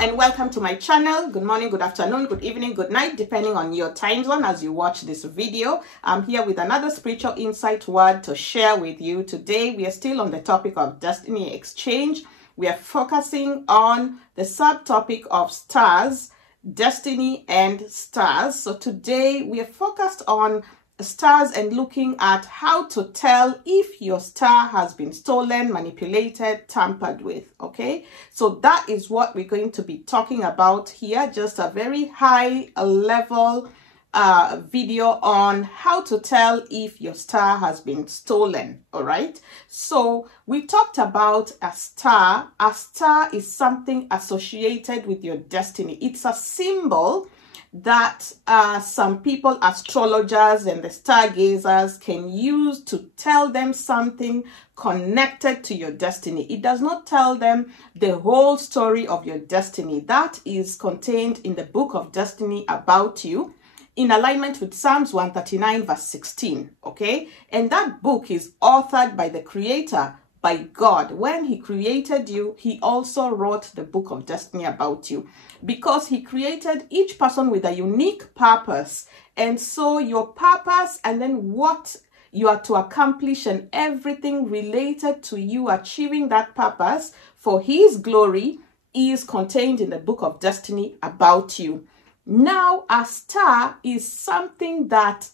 and welcome to my channel. Good morning, good afternoon, good evening, good night, depending on your time zone as you watch this video. I'm here with another spiritual insight word to share with you. Today we are still on the topic of destiny exchange. We are focusing on the subtopic of stars, destiny and stars. So today we are focused on stars and looking at how to tell if your star has been stolen, manipulated, tampered with. Okay, so that is what we're going to be talking about here. Just a very high level video on how to tell if your star has been stolen. All right, so we talked about a star. A star is something associated with your destiny. It's a symbol that some people, astrologers and the stargazers, can use to tell them something connected to your destiny. It does not tell them the whole story of your destiny. That is contained in the book of destiny about you, in alignment with Psalms 139 verse 16. Okay, and that book is authored by the Creator, by God. When he created you, he also wrote the book of destiny about you, because he created each person with a unique purpose. And so your purpose and then what you are to accomplish and everything related to you achieving that purpose for his glory is contained in the book of destiny about you. Now, a star is something that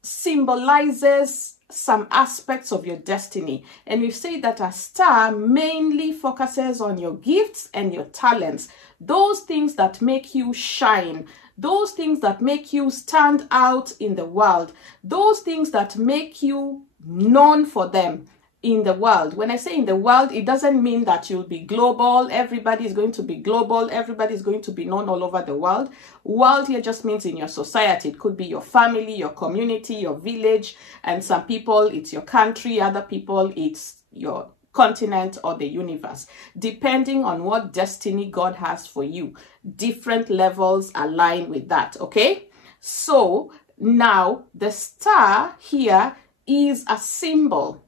symbolizes some aspects of your destiny, and we say that a star mainly focuses on your gifts and your talents, those things that make you shine, those things that make you stand out in the world, those things that make you known for them in the world. When I say in the world, it doesn't mean that you'll be global. Everybody is going to be global. Everybody is going to be known all over the world. World here just means in your society. It could be your family, your community, your village, and some people it's your country, other people it's your continent or the universe, depending on what destiny God has for you. Different levels align with that. Okay, so now the star here is a symbol.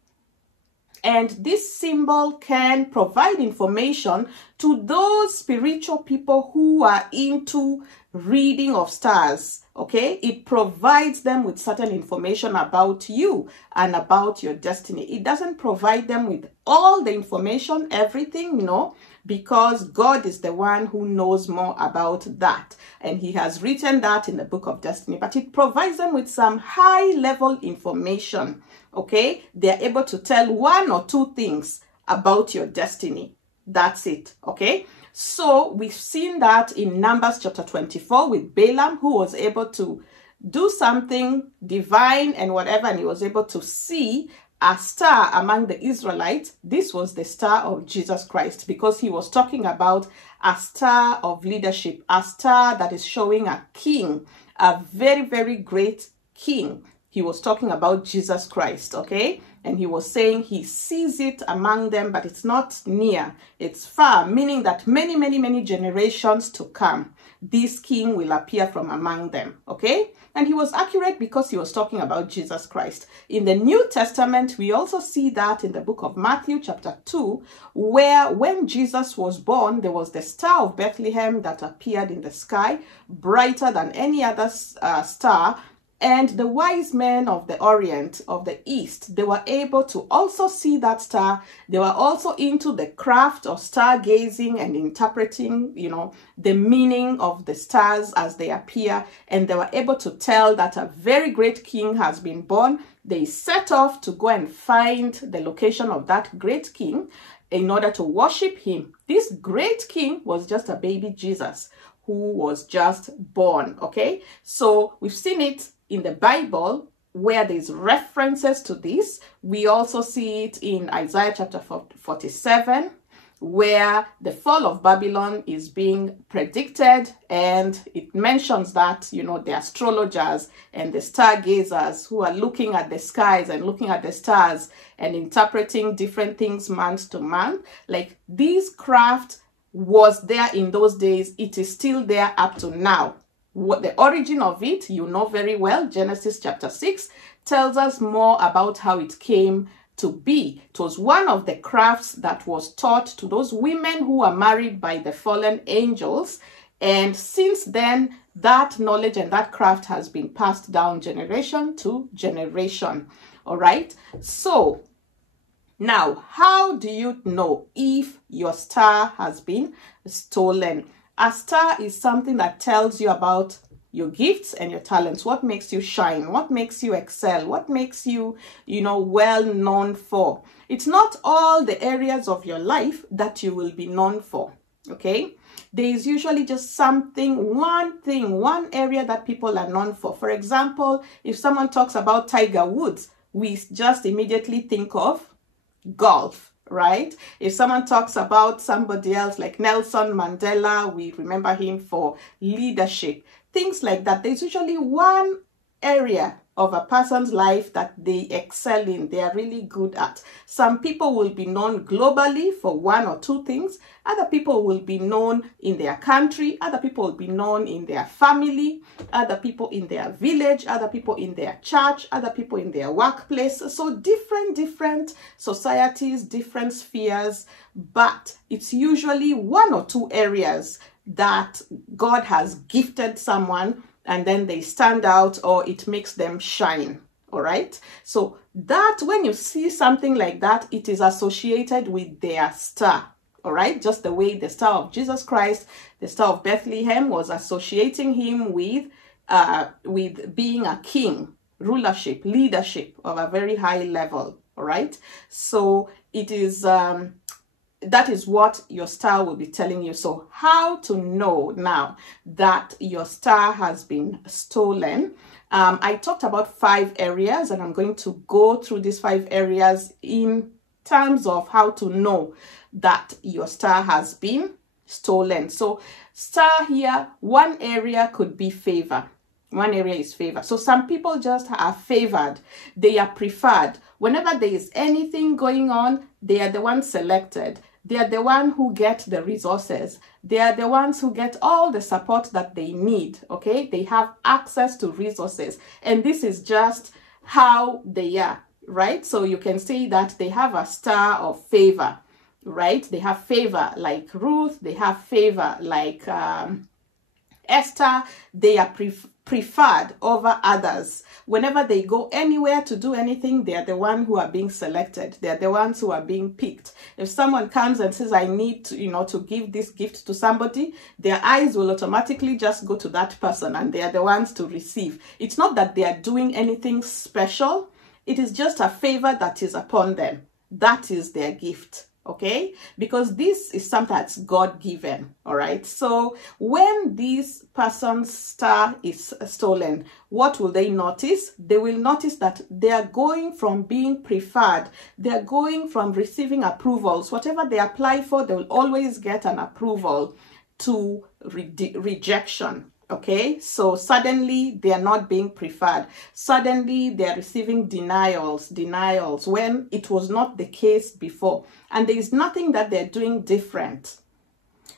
And this symbol can provide information to those spiritual people who are into reading of stars. Okay, it provides them with certain information about you and about your destiny. It doesn't provide them with all the information, everything, no, because God is the one who knows more about that. And he has written that in the book of destiny, but it provides them with some high level information. Okay, they're able to tell one or two things about your destiny. That's it. Okay, so we've seen that in Numbers chapter 24 with Balaam, who was able to do something divine and whatever, and he was able to see a star among the Israelites. This was the star of Jesus Christ, because he was talking about a star of leadership, a star that is showing a king, a very, very great king. He was talking about Jesus Christ, okay? And he was saying he sees it among them, but it's not near, it's far, meaning that many, many, many generations to come, this king will appear from among them, okay? And he was accurate because he was talking about Jesus Christ. In the New Testament, we also see that in the book of Matthew chapter 2, where when Jesus was born, there was the star of Bethlehem that appeared in the sky, brighter than any other star. And the wise men of the Orient, of the East, they were able to also see that star. They were also into the craft of stargazing and interpreting, you know, the meaning of the stars as they appear. And they were able to tell that a very great king has been born. They set off to go and find the location of that great king in order to worship him. This great king was just a baby Jesus who was just born. Okay, so we've seen it in the Bible where there's references to this. We also see it in Isaiah chapter 47, where the fall of Babylon is being predicted, and it mentions that, you know, the astrologers and the stargazers who are looking at the skies and looking at the stars and interpreting different things month to month, like this craft was there in those days. It is still there up to now. What the origin of it, you know very well. Genesis chapter 6 tells us more about how it came to be. It was one of the crafts that was taught to those women who are married by the fallen angels. And since then, that knowledge and that craft has been passed down generation to generation. All right. So now, how do you know if your star has been stolen? A star is something that tells you about your gifts and your talents, what makes you shine, what makes you excel, what makes you, well known for. It's not all the areas of your life that you will be known for, okay? There is usually just something, one area that people are known for. For example, if someone talks about Tiger Woods, we just immediately think of golf, right? If someone talks about somebody else like Nelson Mandela, we remember him for leadership. Things like that. There's usually one area of a person's life that they excel in, they are really good at. Some people will be known globally for one or two things. Other people will be known in their country. Other people will be known in their family. Other people in their village. Other people in their church. Other people in their workplace. So different societies, different spheres. But it's usually one or two areas that God has gifted someone, and then they stand out or it makes them shine. All right. So that when you see something like that, it is associated with their star. All right. Just the way the star of Jesus Christ, the star of Bethlehem, was associating him with being a king, rulership, leadership of a very high level. All right. So it is, that is what your star will be telling you. So how to know now that your star has been stolen? I talked about 5 areas, and I'm going to go through these 5 areas in terms of how to know that your star has been stolen. So star here, one area could be favor. One area is favor. So some people just are favored. They are preferred. Whenever there is anything going on, they are the ones selected. They are the ones who get the resources. They are the ones who get all the support that they need, okay? They have access to resources. And this is just how they are, right? So you can see that they have a star of favor, right? They have favor like Ruth. They have favor like Esther. They are preferred over others. Whenever they go anywhere to do anything, they are the ones who are being selected. They are the ones who are being picked. If someone comes and says, I need to, to give this gift to somebody, their eyes will automatically just go to that person, and they are the ones to receive. It's not that they are doing anything special. It is just a favor that is upon them. That is their gift. Okay, because this is something that's God-given. All right. So when this person's star is stolen, what will they notice? They will notice that they are going from being preferred. They are going from receiving approvals. Whatever they apply for, they will always get an approval, to rejection. Okay, so suddenly they are not being preferred. Suddenly they are receiving denials when it was not the case before. And there is nothing that they're doing different.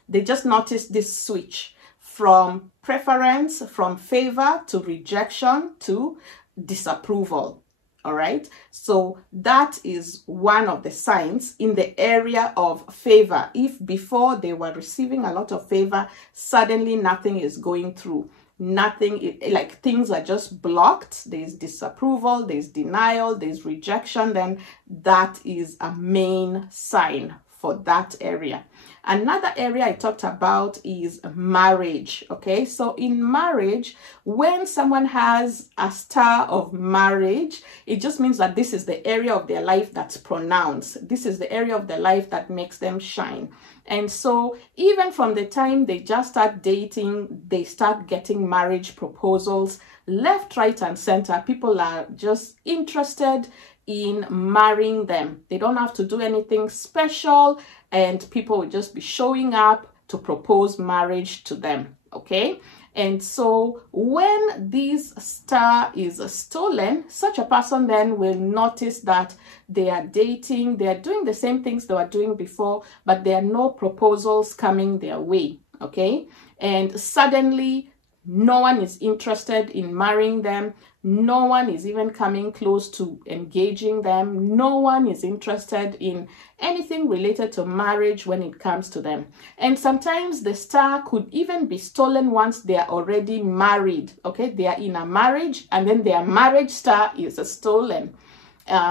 They just noticed this switch from preference, from favor to rejection to disapproval. All right, so that is one of the signs in the area of favor. If before they were receiving a lot of favor, suddenly nothing is going through. Nothing, like things are just blocked. There's disapproval, there's denial, there's rejection. Then that is a main sign for that area. Another area I talked about is marriage. Okay, so in marriage, when someone has a star of marriage, it just means that this is the area of their life that's pronounced. This is the area of their life that makes them shine. And so even from the time they just start dating, they start getting marriage proposals left, right, and center. People are just interested in marrying them. They don't have to do anything special, and people will just be showing up to propose marriage to them. Okay, and so when this star is stolen, such a person then will notice that they are dating, they are doing the same things they were doing before, but there are no proposals coming their way. Okay, and suddenly No one is interested in marrying them. No one is even coming close to engaging them. No one is interested in anything related to marriage when it comes to them. And sometimes the star could even be stolen once they are already married. Okay, they are in a marriage and then their marriage star is stolen.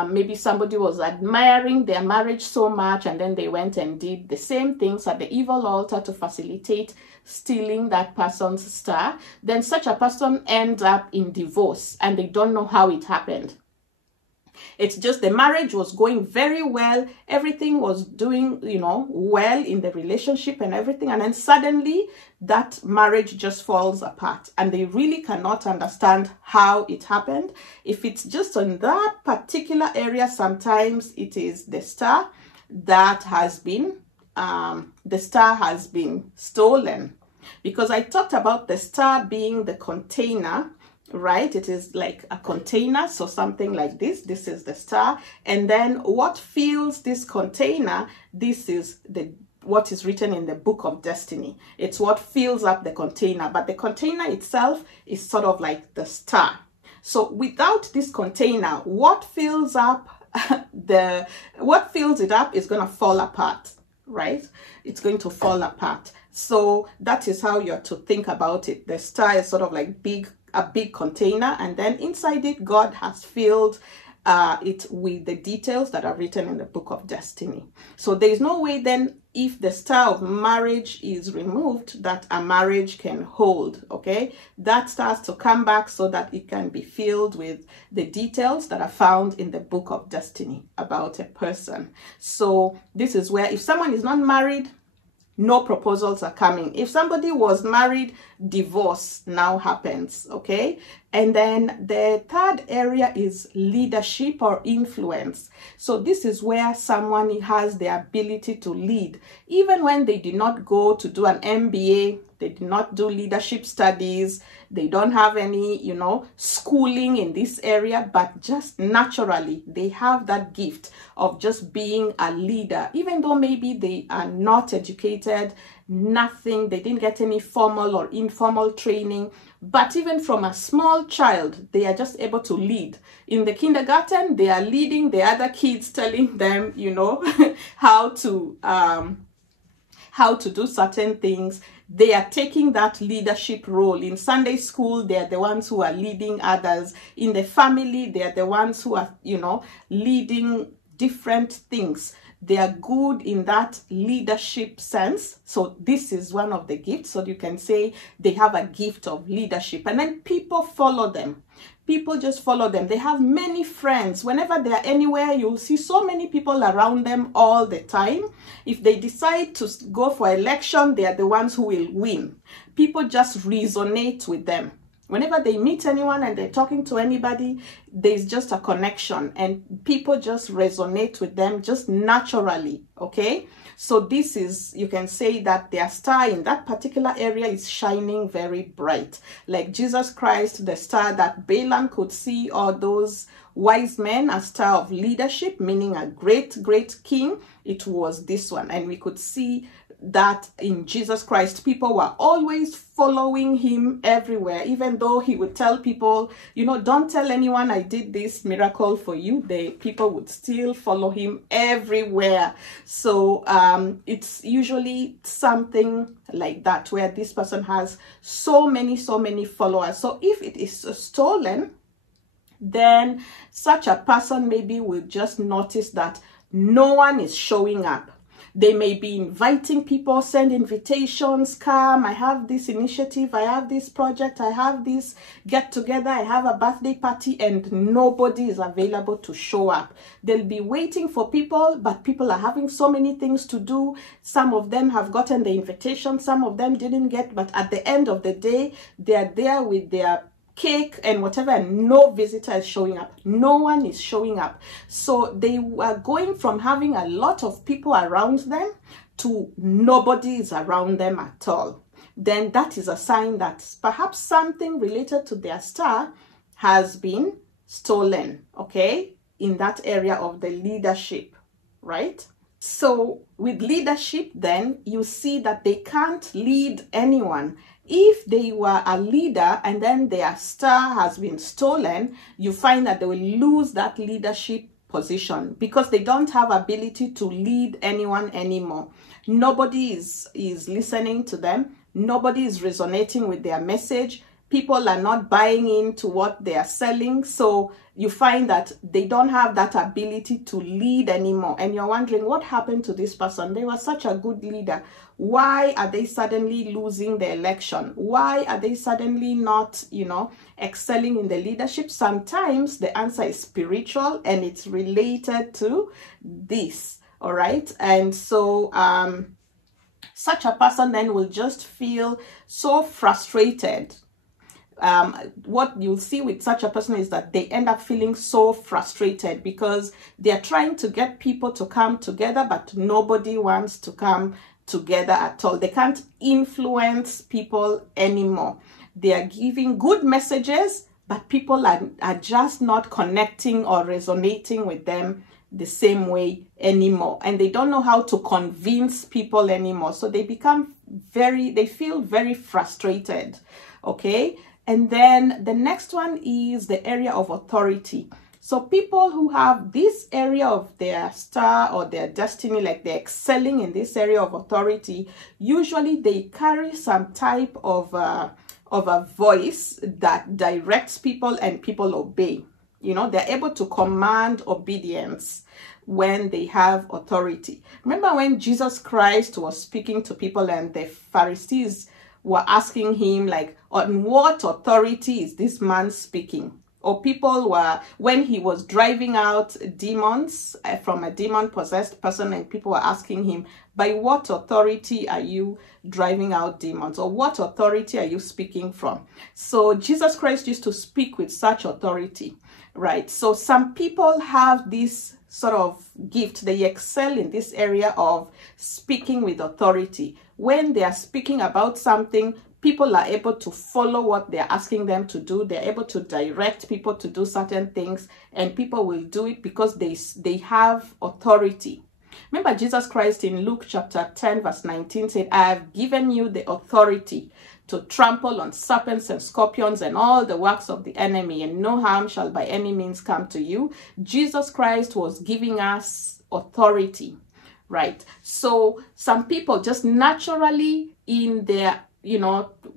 Maybe somebody was admiring their marriage so much and then they went and did the same things at the evil altar to facilitate stealing that person's star. Then such a person ends up in divorce and they don't know how it happened. It's just the marriage was going very well. Everything was doing, well in the relationship and everything. And then suddenly that marriage just falls apart and they really cannot understand how it happened. If it's just on that particular area, sometimes it is the star that has been, stolen. Because I talked about the star being the container, right? It is like a container, so something like this. This is the star, and then what fills this container, this is what is written in the book of destiny. It's what fills up the container, but the container itself is sort of like the star. So without this container, what fills it up is going to fall apart, right? It's going to fall apart. So that is how you're to think about it. The star is sort of like a big container, and then inside it, God has filled it with the details that are written in the book of destiny. So there is no way then, if the star of marriage is removed, that a marriage can hold. Okay, that starts to come back so that it can be filled with the details that are found in the book of destiny about a person. So this is where, if someone is not married, no proposals are coming. If somebody was married, divorce now happens, okay? And then the third area is leadership or influence. So this is where someone has the ability to lead. Even when they did not go to do an MBA, they did not do leadership studies, they don't have any, schooling in this area, but just naturally, they have that gift of just being a leader. Even though maybe they are not educated, nothing, they didn't get any formal or informal training, but even from a small child, they are just able to lead. In the kindergarten, they are leading the other kids, telling them, how to do certain things. They are taking that leadership role. In Sunday school, they are the ones who are leading others. In the family, they are the ones who are, leading different things. They are good in that leadership sense. So this is one of the gifts. So you can say they have a gift of leadership. And then people follow them. People just follow them. They have many friends. Whenever they are anywhere, you'll see so many people around them all the time. If they decide to go for election, they are the ones who will win. People just resonate with them. Whenever they meet anyone and they're talking to anybody, there's just a connection and people just resonate with them just naturally, okay? So this is, you can say that their star in that particular area is shining very bright. Like Jesus Christ, the star that Balaam could see, or those wise men, a star of leadership, meaning a great, great king, it was this one. And we could see that in Jesus Christ, people were always following him everywhere, even though he would tell people, don't tell anyone I did this miracle for you. The people would still follow him everywhere. So it's usually something like that, where this person has so many followers. So if it is stolen, then such a person maybe will just notice that no one is showing up. They may be inviting people, send invitations, come, I have this initiative, I have this project, I have this get together, I have a birthday party, and nobody is available to show up. They'll be waiting for people, but people are having so many things to do. Some of them have gotten the invitation, some of them didn't get, but at the end of the day, they're there with their cake and whatever, and no visitor is showing up. No one is showing up. So they were going from having a lot of people around them to nobody is around them at all. Then that is a sign that perhaps something related to their star has been stolen, okay, in that area of the leadership, right? So with leadership, then you see that they can't lead anyone. If they were a leader and then their star has been stolen, you find that they will lose that leadership position because they don't have ability to lead anyone anymore. Nobody is listening to them. Nobody is resonating with their message. People are not buying into what they are selling. So you find that they don't have that ability to lead anymore. And you're wondering, what happened to this person? They were such a good leader. Why are they suddenly losing the election? Why are they suddenly not, excelling in the leadership? Sometimes the answer is spiritual and it's related to this. All right. And so, such a person then will just feel so frustrated. What you'll see with such a person is that they end up feeling so frustrated because they're trying to get people to come together, but nobody wants to come together at all. They can't influence people anymore. They are giving good messages, but people are just not connecting or resonating with them the same way anymore. And they don't know how to convince people anymore. So they feel very frustrated. Okay. And then the next one is the area of authority. So people who have this area of their star or their destiny, like they're excelling in this area of authority, usually they carry some type of a voice that directs people and people obey. They're able to command obedience when they have authority. Remember when Jesus Christ was speaking to people and the Pharisees were asking him, like, on what authority is this man speaking? Or people were, when he was driving out demons from a demon-possessed person, and people were asking him, by what authority are you driving out demons? Or what authority are you speaking from? So Jesus Christ used to speak with such authority, right? So some people have this sort of gift. They excel in this area of speaking with authority. When they are speaking about something, people are able to follow what they're asking them to do. They're able to direct people to do certain things, and people will do it because they have authority. Remember, Jesus Christ in Luke chapter 10 verse 19 said, I have given you the authority to trample on serpents and scorpions and all the works of the enemy, and no harm shall by any means come to you. Jesus Christ was giving us authority, right? So some people just naturally in their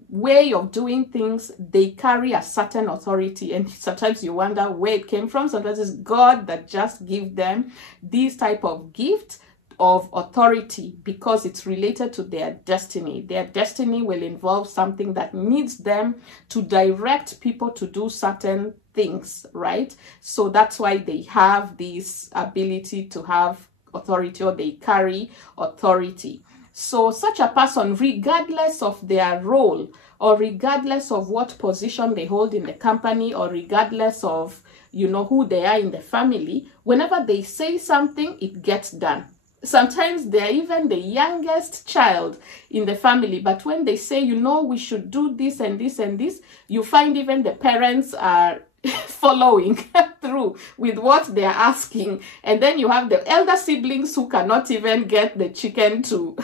way of doing things, they carry a certain authority, and sometimes you wonder where it came from. Sometimes it's God that just give them this type of gift of authority because it's related to their destiny. Their destiny will involve something that needs them to direct people to do certain things, right? So that's why they have this ability to have authority, or they carry authority. So such a person, regardless of their role, or regardless of what position they hold in the company, or regardless of, who they are in the family, whenever they say something, it gets done. Sometimes they're even the youngest child in the family, but when they say, we should do this and this and this, you find even the parents are following through with what they're asking. And then you have the elder siblings who cannot even get the chicken to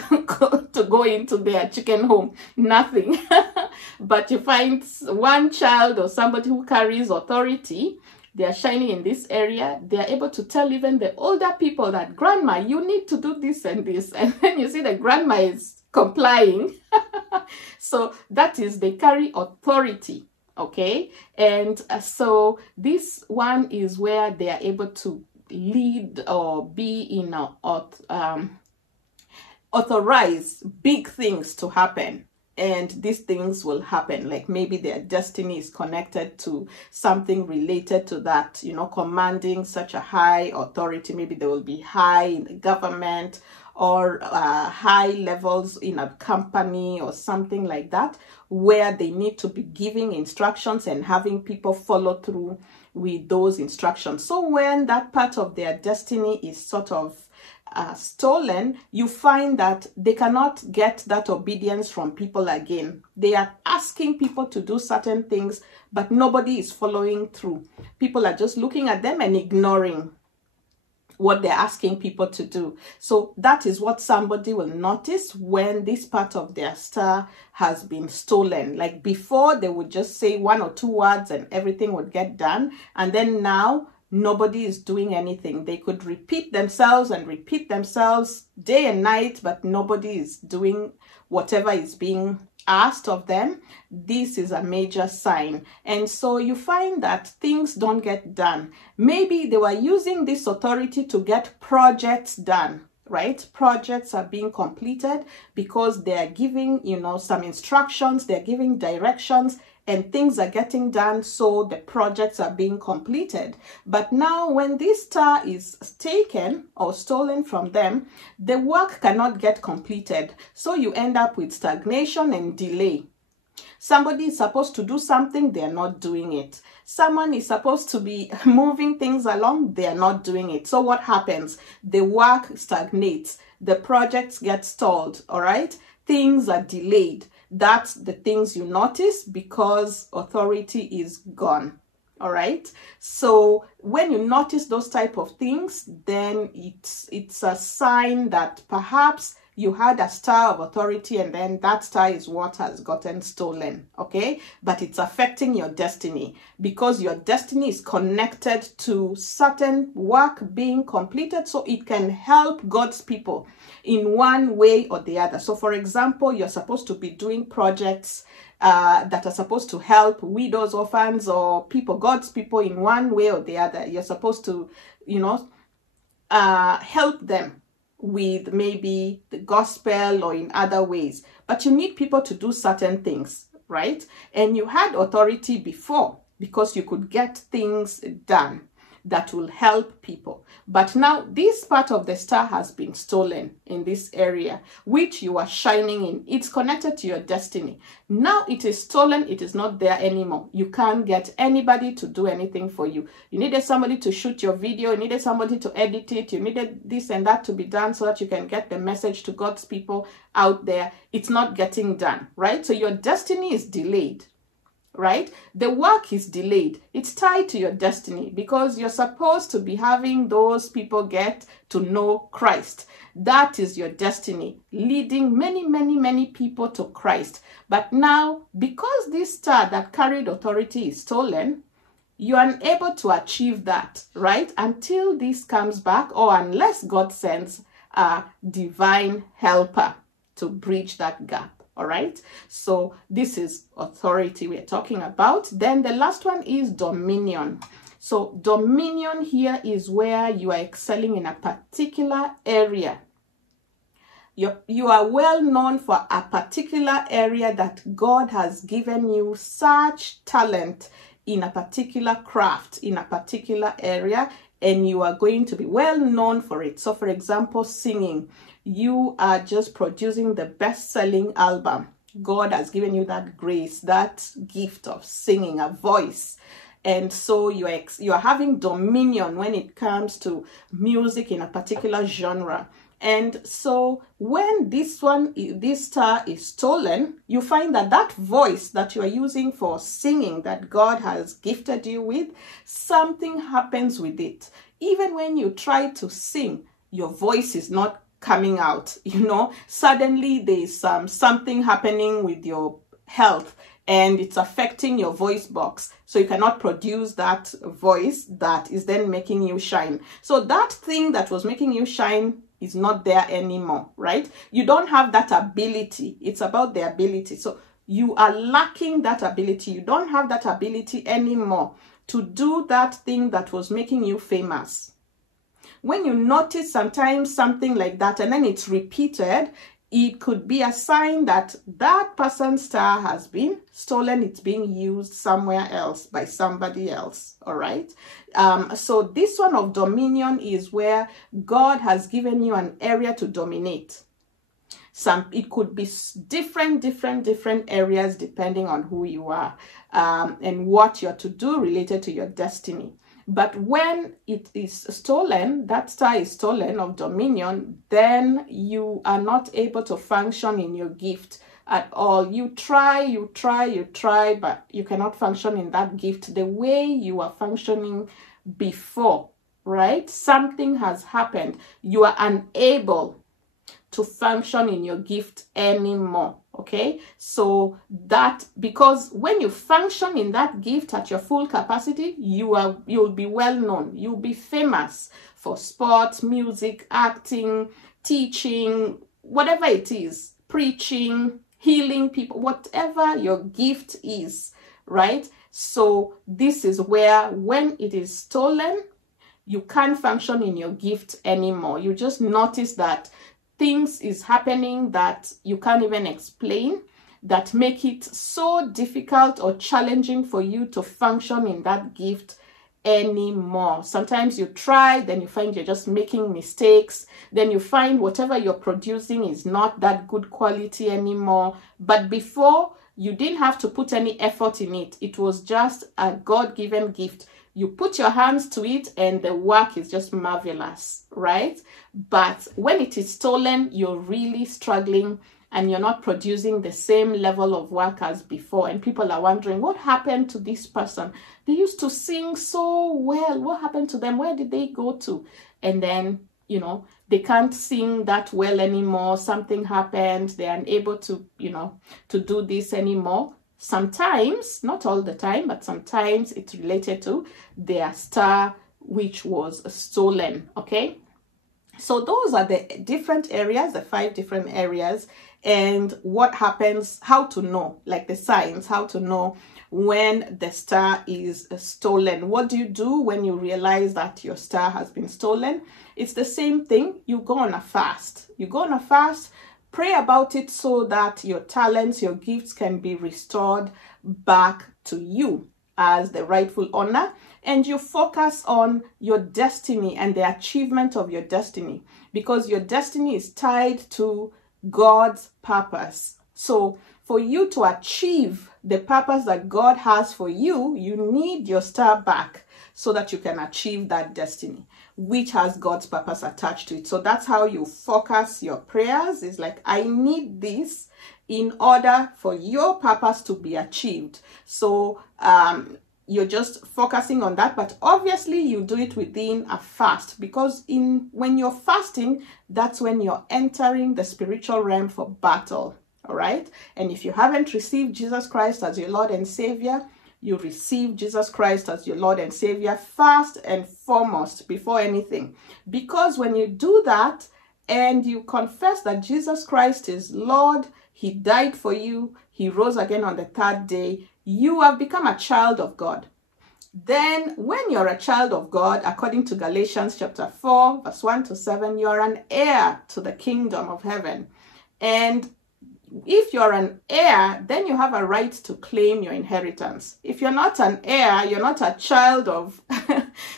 go into their chicken home. Nothing. But you find one child or somebody who carries authority, they are shining in this area. They are able to tell even the older people that, grandma, you need to do this and this. And then you see the grandma is complying. So that is, they carry authority. Okay. And so this one is where they are able to lead or be in authorize big things to happen. And these things will happen, like maybe their destiny is connected to something related to that, commanding such a high authority. Maybe they will be high in the government, or high levels in a company or something like that, where they need to be giving instructions and having people follow through with those instructions. So when that part of their destiny is sort of stolen, you find that they cannot get that obedience from people again. They are asking people to do certain things, but nobody is following through. People are just looking at them and ignoring. what they're asking people to do. So that is what somebody will notice when this part of their star has been stolen. Like before, they would just say 1 or 2 words and everything would get done. And then now, nobody is doing anything. They could repeat themselves and repeat themselves day and night, but nobody is doing whatever is being asked of them. This is a major sign. And so you find that things don't get done. Maybe they were using this authority to get projects done, right? Projects are being completed because they are giving, some instructions, they're giving directions, and things are getting done, so the projects are being completed. But now when this star is taken or stolen from them, the work cannot get completed. So you end up with stagnation and delay. Somebody is supposed to do something, they're not doing it. Someone is supposed to be moving things along, they're not doing it. So what happens? The work stagnates. The projects get stalled, all right? Things are delayed. That's the things you notice because authority is gone. All right. So when you notice those type of things, then it's a sign that perhaps you had a star of authority and then that star is what has gotten stolen. Okay. But it's affecting your destiny because your destiny is connected to certain work being completed, so it can help God's people in one way or the other. So for example, you're supposed to be doing projects that are supposed to help widows, orphans, or people, God's people, in one way or the other. You're supposed to, help them with maybe the gospel or in other ways. But you need people to do certain things, right? And you had authority before because you could get things done that will help people. But now this part of the star has been stolen in this area, which you are shining in. It's connected to your destiny. Now it is stolen. It is not there anymore. You can't get anybody to do anything for you. You needed somebody to shoot your video. You needed somebody to edit it. You needed this and that to be done so that you can get the message to God's people out there. It's not getting done, right? So your destiny is delayed. Right? The work is delayed. It's tied to your destiny because you're supposed to be having those people get to know Christ. That is your destiny, leading many, many, many people to Christ. But now, because this star that carried authority is stolen, you're unable to achieve that, right? Until this comes back or unless God sends a divine helper to bridge that gap. All right, so this is authority we're talking about. Then the last one is dominion. So dominion here is where you are excelling in a particular area. You are well known for a particular area that God has given you such talent in a particular craft, in a particular area, and you are going to be well known for it. So for example, singing. You are just producing the best-selling album. God has given you that grace, that gift of singing, a voice. And so you are having dominion when it comes to music in a particular genre. And so when this star is stolen, you find that that voice that you are using for singing that God has gifted you with, something happens with it. Even when you try to sing, your voice is not coming out, suddenly there's something happening with your health and it's affecting your voice box. So you cannot produce that voice that is then making you shine. So that thing that was making you shine is not there anymore, right? You don't have that ability. It's about the ability. So you are lacking that ability. You don't have that ability anymore to do that thing that was making you famous. When you notice sometimes something like that and then it's repeated, it could be a sign that that person's star has been stolen. It's being used somewhere else by somebody else. All right. So this one of dominion is where God has given you an area to dominate. It could be different areas depending on who you are and what you're to do related to your destiny. But when it is stolen, that star is stolen of dominion, then you are not able to function in your gift at all. You try, but you cannot function in that gift the way you are functioning before, right? Something has happened. You are unable to function in your gift anymore. Okay, so that, because when you function in that gift at your full capacity, you'll be well known, you'll be famous for sports, music, acting, teaching, whatever it is, preaching, healing people, whatever your gift is, right? So this is where, when it is stolen, you can't function in your gift anymore. You just notice that things is happening that you can't even explain, that make it so difficult or challenging for you to function in that gift anymore. Sometimes you try, then you find you're just making mistakes, then you find whatever you're producing is not that good quality anymore. But before, you didn't have to put any effort in it. It was just a God-given gift. You put your hands to it and the work is just marvelous, right? But when it is stolen, you're really struggling and you're not producing the same level of work as before. And people are wondering, what happened to this person? They used to sing so well. What happened to them? Where did they go to? And then, you know, they can't sing that well anymore. Something happened. They're unable to, you know, to do this anymore. Sometimes, not all the time, but sometimes it's related to their star, which was stolen. Okay, so those are the different areas, the 5 different areas, and what happens, how to know, like the signs, how to know when the star is stolen. What do you do when you realize that your star has been stolen? It's the same thing. You go on a fast. You go on a fast. Pray about it so that your talents, your gifts can be restored back to you as the rightful owner. And you focus on your destiny and the achievement of your destiny, because your destiny is tied to God's purpose. So for you to achieve the purpose that God has for you, you need your star back so that you can achieve that destiny, which has God's purpose attached to it. So that's how you focus your prayers. It's like, I need this in order for your purpose to be achieved. So you're just focusing on that, but obviously you do it within a fast, because when you're fasting, that's when you're entering the spiritual realm for battle. All right. And if you haven't received Jesus Christ as your Lord and Savior, you receive Jesus Christ as your Lord and Savior first and foremost, before anything. Because when you do that and you confess that Jesus Christ is Lord, He died for you, He rose again on the 3rd day, you have become a child of God. Then when you're a child of God, according to Galatians chapter 4, verse 1 to 7, you're an heir to the kingdom of heaven. And if you're an heir, then you have a right to claim your inheritance. If you're not an heir, you're not a child of,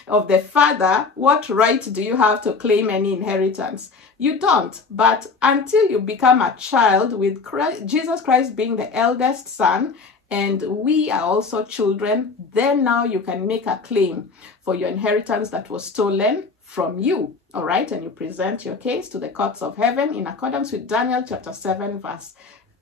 of the Father, what right do you have to claim any inheritance? You don't. But until you become a child, with Christ, Jesus Christ being the eldest son, and we are also children, then now you can make a claim for your inheritance that was stolen from you. All right, and you present your case to the courts of heaven in accordance with Daniel chapter 7 verse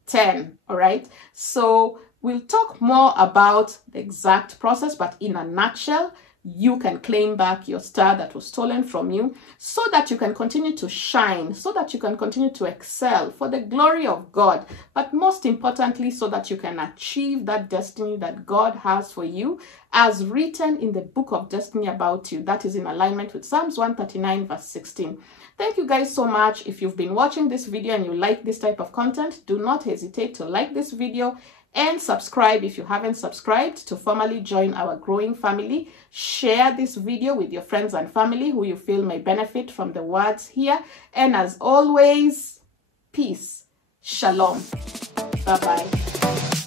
10. All right, so we'll talk more about the exact process, but in a nutshell, you can claim back your star that was stolen from you so that you can continue to shine, so that you can continue to excel for the glory of God, but most importantly, so that you can achieve that destiny that God has for you as written in the book of destiny about you. That is in alignment with Psalms 139 verse 16. Thank you guys so much. If you've been watching this video and you like this type of content, do not hesitate to like this video and subscribe if you haven't subscribed to formally join our growing family. Share this video with your friends and family who you feel may benefit from the words here. And as always, peace. Shalom. Bye-bye.